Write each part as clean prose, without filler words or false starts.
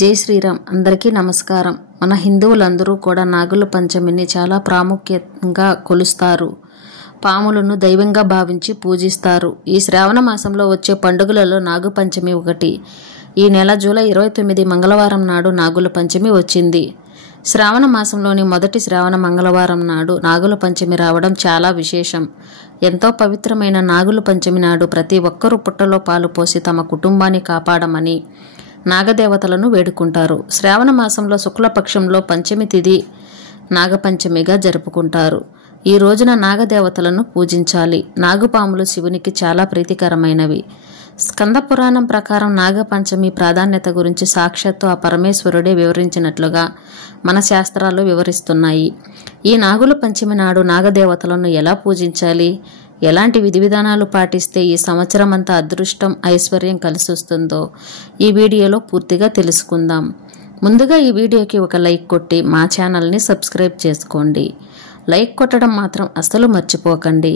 జై శ్రీరామ్. అందరికీ నమస్కారం. మన హిందువులందరూ కూడా నాగుల పంచమిని చాలా ప్రాముఖ్యంగా కొలుస్తారు. పాములను దైవంగా భావించి పూజిస్తారు. ఈ శ్రావణ మాసంలో వచ్చే పండుగలలో నాగు పంచమి ఒకటి. ఈ నెల జూలై 29 మంగళవారం నాడు నాగుల పంచమి వచ్చింది. శ్రావణ మాసంలోని మొదటి శ్రావణ మంగళవారం నాడు నాగుల పంచమి రావడం చాలా విశేషం. ఎంతో పవిత్రమైన నాగుల పంచమి నాడు ప్రతి ఒక్కరూ పుట్టలో పాలు పోసి తమ కుటుంబాన్ని కాపాడమని నాగదేవతలను వేడుకుంటారు. శ్రావణ మాసంలో శుక్లపక్షంలో పంచమి తిథి నాగపంచమిగా జరుపుకుంటారు. ఈ రోజున నాగదేవతలను పూజించాలి. నాగుపాములు శివునికి చాలా ప్రీతికరమైనవి. స్కంద పురాణం ప్రకారం నాగపంచమి ప్రాధాన్యత గురించి సాక్షాత్తు ఆ పరమేశ్వరుడే వివరించినట్లుగా మన శాస్త్రాలు వివరిస్తున్నాయి. ఈ నాగుల పంచమి నాడు నాగదేవతలను ఎలా పూజించాలి, ఎలాంటి విధి విధానాలు పాటిస్తే ఈ సంవత్సరం అంతా అదృష్టం ఐశ్వర్యం కలిసి వస్తుందో ఈ వీడియోలో పూర్తిగా తెలుసుకుందాం. ముందుగా ఈ వీడియోకి ఒక లైక్ కొట్టి మా ఛానల్ని సబ్స్క్రైబ్ చేసుకోండి. లైక్ కొట్టడం మాత్రం అస్సలు మర్చిపోకండి.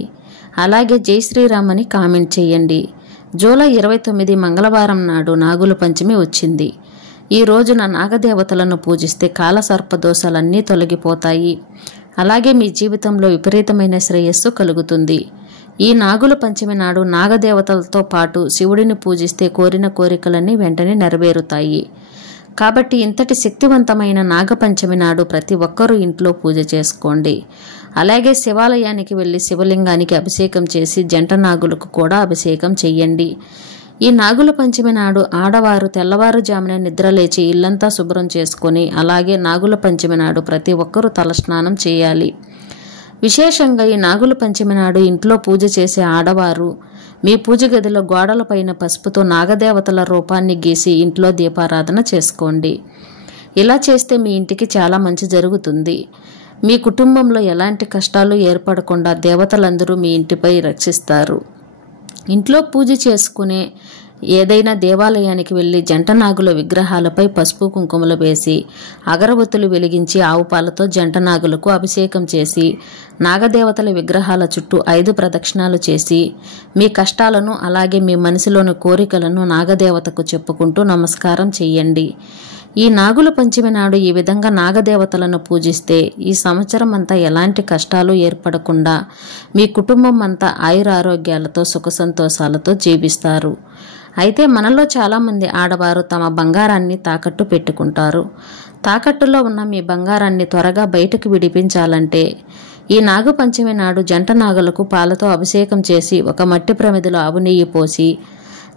అలాగే జై శ్రీరామ్ అని కామెంట్ చేయండి. జూలై 29 మంగళవారం నాడు నాగుల పంచమి వచ్చింది. ఈ రోజున నాగదేవతలను పూజిస్తే కాలసర్ప దోషాలన్నీ తొలగిపోతాయి. అలాగే మీ జీవితంలో విపరీతమైన శ్రేయస్సు కలుగుతుంది. ఈ నాగుల పంచమి నాడు నాగదేవతలతో పాటు శివుడిని పూజిస్తే కోరిన కోరికలన్నీ వెంటనే నెరవేరుతాయి. కాబట్టి ఇంతటి శక్తివంతమైన నాగపంచమి నాడు ప్రతి ఒక్కరూ ఇంట్లో పూజ చేసుకోండి. అలాగే శివాలయానికి వెళ్ళి శివలింగానికి అభిషేకం చేసి జంట నాగులకు కూడా అభిషేకం చెయ్యండి. ఈ నాగుల పంచమి నాడు ఆడవారు తెల్లవారుజామున నిద్రలేచి ఇల్లంతా శుభ్రం చేసుకొని అలాగే నాగుల పంచమి నాడు ప్రతి ఒక్కరూ తలస్నానం చేయాలి. విశేషంగా ఈ నాగుల పంచమి నాడు ఇంట్లో పూజ చేసే ఆడవారు మీ పూజ గదిలో గోడలపైన పసుపుతో నాగదేవతల రూపాన్ని గీసి ఇంట్లో దీపారాధన చేసుకోండి. ఇలా చేస్తే మీ ఇంటికి చాలా మంచి జరుగుతుంది. మీ కుటుంబంలో ఎలాంటి కష్టాలు ఏర్పడకుండా దేవతలందరూ మీ ఇంటిపై రక్షిస్తారు. ఇంట్లో పూజ చేసుకునే ఏదైనా దేవాలయానికి వెళ్ళి జంట నాగుల విగ్రహాలపై పసుపు కుంకుమలు వేసి అగరబత్తులు వెలిగించి ఆవు పాలతో జంట నాగులకు అభిషేకం చేసి నాగదేవతల విగ్రహాల చుట్టూ 5 ప్రదక్షిణాలు చేసి మీ కష్టాలను అలాగే మీ మనసులోని కోరికలను నాగదేవతకు చెప్పుకుంటూ నమస్కారం చేయండి. ఈ నాగుల పంచమి నాడు ఈ విధంగా నాగదేవతలను పూజిస్తే ఈ సంవత్సరం అంతా ఎలాంటి కష్టాలు ఏర్పడకుండా మీ కుటుంబం అంతా ఆయురారోగ్యాలతో సుఖ సంతోషాలతో జీవిస్తారు. అయితే మనలో చాలామంది ఆడవారు తమ బంగారాన్ని తాకట్టు పెట్టుకుంటారు. తాకట్టులో ఉన్న మీ బంగారాన్ని త్వరగా బయటకు విడిపించాలంటే ఈ నాగపంచమి నాడు జంట నాగులకు పాలతో అభిషేకం చేసి ఒక మట్టి ప్రమిదలో ఆవు నెయ్యి పోసి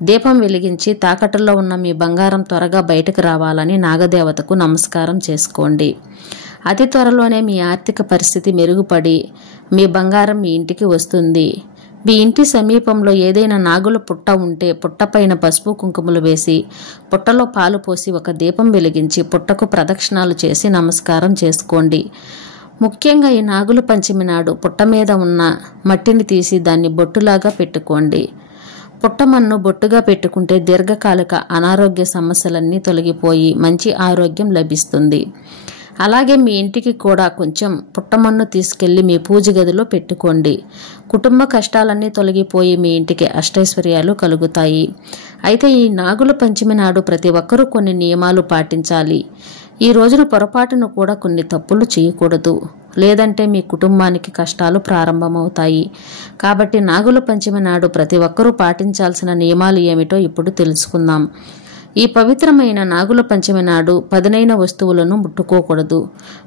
దీపం వెలిగించి తాకట్టులో ఉన్న మీ బంగారం త్వరగా బయటకు రావాలని నాగదేవతకు నమస్కారం చేసుకోండి. అతి త్వరలోనే మీ ఆర్థిక పరిస్థితి మెరుగుపడి మీ బంగారం మీ ఇంటికి వస్తుంది. మీ ఇంటి సమీపంలో ఏదైనా నాగుల పుట్ట ఉంటే పుట్టపైన పసుపు కుంకుమలు వేసి పుట్టలో పాలు పోసి ఒక దీపం వెలిగించి పుట్టకు ప్రదక్షిణాలు చేసి నమస్కారం చేసుకోండి. ముఖ్యంగా ఈ నాగుల పంచమి నాడు పుట్ట మీద ఉన్న మట్టిని తీసి దాన్ని బొట్టులాగా పెట్టుకోండి. పుట్టమన్ను బొట్టుగా పెట్టుకుంటే దీర్ఘకాలిక అనారోగ్య సమస్యలన్నీ తొలగిపోయి మంచి ఆరోగ్యం లభిస్తుంది. అలాగే మీ ఇంటికి కూడా కొంచెం పుట్టమన్ను తీసుకెళ్లి మీ పూజ గదిలో పెట్టుకోండి. కుటుంబ కష్టాలన్నీ తొలగిపోయి మీ ఇంటికి అష్టైశ్వర్యాలు కలుగుతాయి. అయితే ఈ నాగుల పంచమి నాడు ప్రతి ఒక్కరూ కొన్ని నియమాలు పాటించాలి. ఈ రోజున పొరపాటును కూడా కొన్ని తప్పులు చేయకూడదు, లేదంటే మీ కుటుంబానికి కష్టాలు ప్రారంభమవుతాయి. కాబట్టి నాగుల పంచమి నాడు ప్రతి ఒక్కరూ పాటించాల్సిన నియమాలు ఏమిటో ఇప్పుడు తెలుసుకుందాం. ఈ పవిత్రమైన నాగుల పంచమి నాడు పదునైన వస్తువులను ముట్టుకోకూడదు.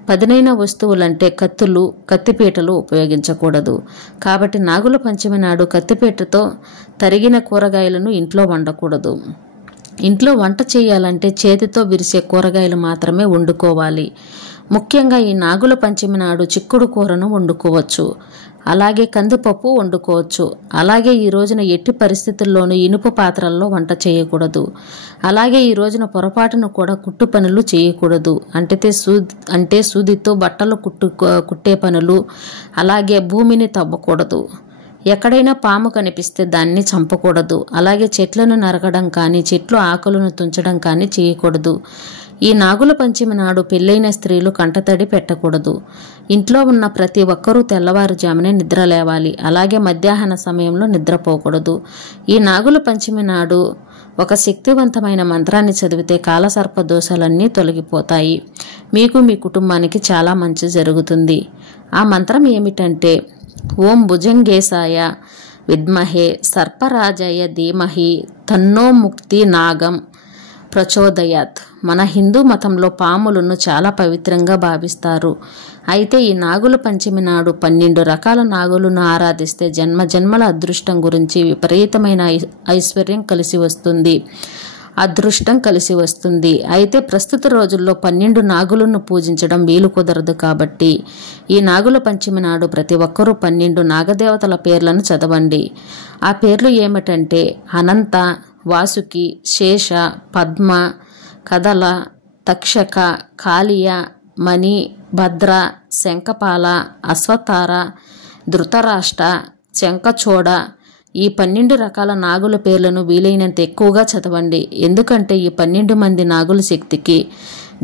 పదునైన వస్తువులంటే కత్తులు, కత్తిపీటలు ఉపయోగించకూడదు. కాబట్టి నాగుల పంచమి నాడు కత్తిపీటతో తరిగిన కూరగాయలను ఇంట్లో వండకూడదు. ఇంట్లో వంట చేయాలంటే చేతితో విరిసే కూరగాయలు మాత్రమే వండుకోవాలి. ముఖ్యంగా ఈ నాగుల పంచమి నాడు చిక్కుడు కూరను వండుకోవచ్చు. అలాగే కందిపప్పు వండుకోవచ్చు. అలాగే ఈ రోజున ఎట్టి పరిస్థితుల్లోనూ ఇనుప పాత్రల్లో వంట చేయకూడదు. అలాగే ఈ రోజున పొరపాటును కూడా కుట్టు పనులు చేయకూడదు. అంటే సూదితో బట్టలు కుట్టే పనులు, అలాగే భూమిని తవ్వకూడదు. ఎక్కడైనా పాము కనిపిస్తే దాన్ని చంపకూడదు. అలాగే చెట్లను నరకడం కానీ చెట్లు ఆకులను తుంచడం కానీ చేయకూడదు. ఈ నాగుల పంచమి నాడు పెళ్ళైన స్త్రీలు కంటతడి పెట్టకూడదు. ఇంట్లో ఉన్న ప్రతి ఒక్కరూ తెల్లవారుజామునే నిద్ర లేవాలి. అలాగే మధ్యాహ్న సమయంలో నిద్రపోకూడదు. ఈ నాగుల పంచమి నాడు ఒక శక్తివంతమైన మంత్రాన్ని చదివితే కాలసర్ప దోషాలన్నీ తొలగిపోతాయి. మీకు మీ కుటుంబానికి చాలా మంచి జరుగుతుంది. ఆ మంత్రం ఏమిటంటే, ఓం భుజంగేశాయ విద్మహే సర్పరాజయ ధీమహి తన్నో ముక్తి నాగం ప్రచోదయాత్. మన హిందూ మతంలో పాములను చాలా పవిత్రంగా భావిస్తారు. అయితే ఈ నాగుల పంచమి నాడు 12 రకాల నాగులను ఆరాధిస్తే జన్మజన్మల అదృష్టం గురించి విపరీతమైన ఐశ్వర్యం కలిసి వస్తుంది, అదృష్టం కలిసి వస్తుంది. అయితే ప్రస్తుత రోజుల్లో 12 నాగులను పూజించడం వీలు కుదరదు. కాబట్టి ఈ నాగుల పంచమి నాడు ప్రతి ఒక్కరూ 12 నాగదేవతల పేర్లను చదవండి. ఆ పేర్లు ఏమిటంటే అనంత, వాసుకి, శేష, పద్మ, కదల, తక్షక, కాళియ, మణి, భద్ర, శంఖపాల, అశ్వతార, ధృతరాష్ట్ర, శంఖచూడ. ఈ 12 రకాల నాగుల పేర్లను వీలైనంత ఎక్కువగా చదవండి. ఎందుకంటే ఈ 12 మంది నాగుల శక్తికి,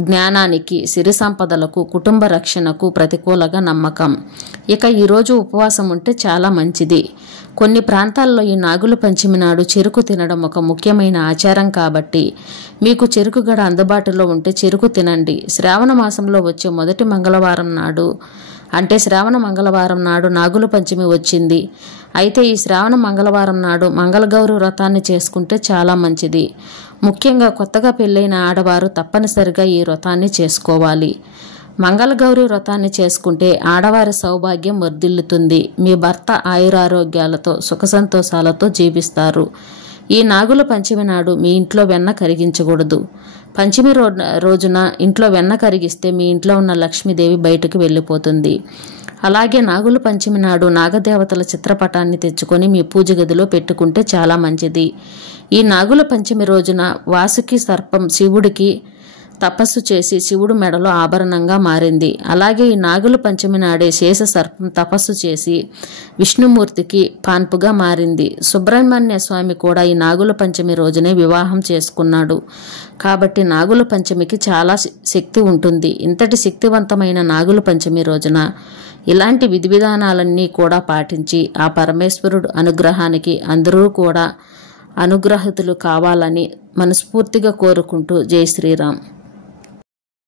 జ్ఞానానికి, సిరి సంపదలకు, కుటుంబ రక్షణకు ప్రతికూలంగా నమ్మకం. ఇక ఈరోజు ఉపవాసం ఉంటే చాలా మంచిది. కొన్ని ప్రాంతాల్లో ఈ నాగుల పంచమి నాడు చెరుకు తినడం ఒక ముఖ్యమైన ఆచారం. కాబట్టి మీకు చెరుకు గడ అందుబాటులో ఉంటే చెరుకు తినండి. శ్రావణ మాసంలో వచ్చే మొదటి మంగళవారం నాడు, అంటే శ్రావణ మంగళవారం నాడు నాగుల పంచమి వచ్చింది. అయితే ఈ శ్రావణ మంగళవారం నాడు మంగళగౌరి వ్రతాన్ని చేసుకుంటే చాలా మంచిది. ముఖ్యంగా కొత్తగా పెళ్ళైన ఆడవారు తప్పనిసరిగా ఈ వ్రతాన్ని చేసుకోవాలి. మంగళగౌరి వ్రతాన్ని చేసుకుంటే ఆడవారి సౌభాగ్యం వర్ధిల్లుతుంది. మీ భర్త ఆయురారోగ్యాలతో సుఖ సంతోషాలతో జీవిస్తారు. ఈ నాగుల పంచమి నాడు మీ ఇంట్లో వెన్న కరిగించకూడదు. పంచమి రోజున ఇంట్లో వెన్న కరిగిస్తే మీ ఇంట్లో ఉన్న లక్ష్మీదేవి బయటకు వెళ్ళిపోతుంది. అలాగే నాగుల పంచమి నాడు నాగదేవతల చిత్రపటాన్ని తెచ్చుకొని మీ పూజ గదిలో పెట్టుకుంటే చాలా మంచిది. ఈ నాగుల పంచమి రోజున వాసుకి సర్పం శివుడికి తపస్సు చేసి శివుడు మెడలో ఆభరణంగా మారింది. అలాగే ఈ నాగుల పంచమి నాడే శేష సర్పం తపస్సు చేసి విష్ణుమూర్తికి పాన్పుగా మారింది. సుబ్రహ్మణ్య స్వామి కూడా ఈ నాగుల పంచమి రోజునే వివాహం చేసుకున్నాడు. కాబట్టి నాగుల పంచమికి చాలా శక్తి ఉంటుంది. ఇంతటి శక్తివంతమైన నాగుల పంచమి రోజున ఇలాంటి విధి విధానాలన్నీ కూడా పాటించి ఆ పరమేశ్వరుడు అనుగ్రహానికి అందరూ కూడా అనుగ్రహితులు కావాలని మనస్ఫూర్తిగా కోరుకుంటూ జై శ్రీరామ్.